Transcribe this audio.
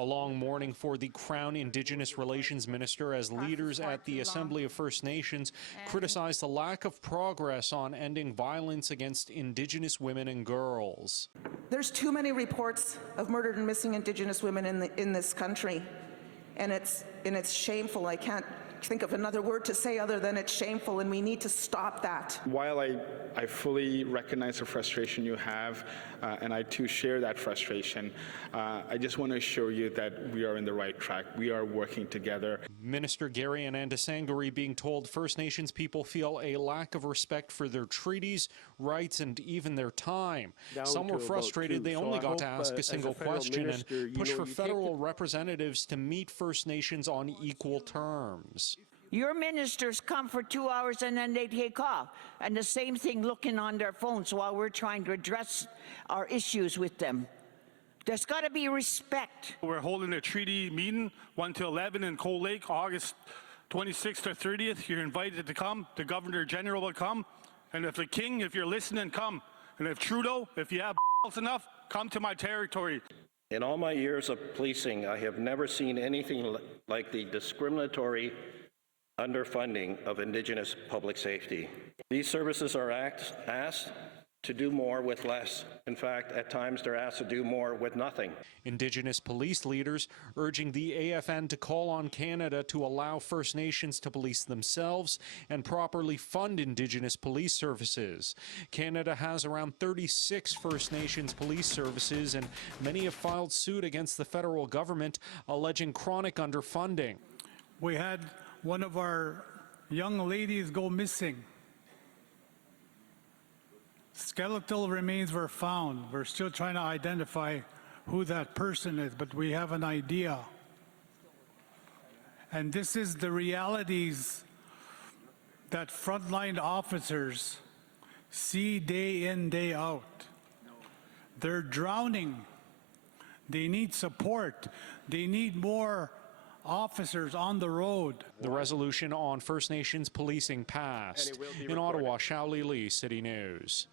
A long morning for the Crown-Indigenous Relations Minister as leaders at the Assembly of First Nations criticized the lack of progress on ending violence against Indigenous women and girls. There's too many reports of murdered and missing Indigenous women in this country, and it's shameful. I can't think of another word to say other than it's shameful, and we need to stop that. While I fully recognize the frustration you have, and I too share that frustration, I just want to assure you that we are in the right track. We are working together. Minister Gary Anandasangari being told First Nations people feel a lack of respect for their treaties, rights, and even their time. Some were frustrated they only got to ask a single question and push for federal representatives to meet First Nations on equal terms. Your ministers come for 2 hours and then they take off. And the same thing looking on their phones while we're trying to address our issues with them. There's got to be respect. We're holding a treaty meeting 1 to 11 in Cold Lake, August 26th or 30th. You're invited to come. The Governor General will come. And if the King, if you're listening, come. And if Trudeau, if you have enough, come to my territory. In all my years of policing, I have never seen anything like the discriminatory underfunding of Indigenous public safety. These services are asked to do more with less. In fact, at times they're asked to do more with nothing. Indigenous police leaders urging the AFN to call on Canada to allow First Nations to police themselves and properly fund Indigenous police services. Canada has around 36 First Nations police services, and many have filed suit against the federal government alleging chronic underfunding. We had one of our young ladies go missing. Skeletal remains were found. We're still trying to identify who that person is, but we have an idea. And this is the realities that frontline officers see day in, day out. They're drowning. They need support. They need more officers on the road. The resolution on First Nations policing passed. In Ottawa, Xiao Li, City News.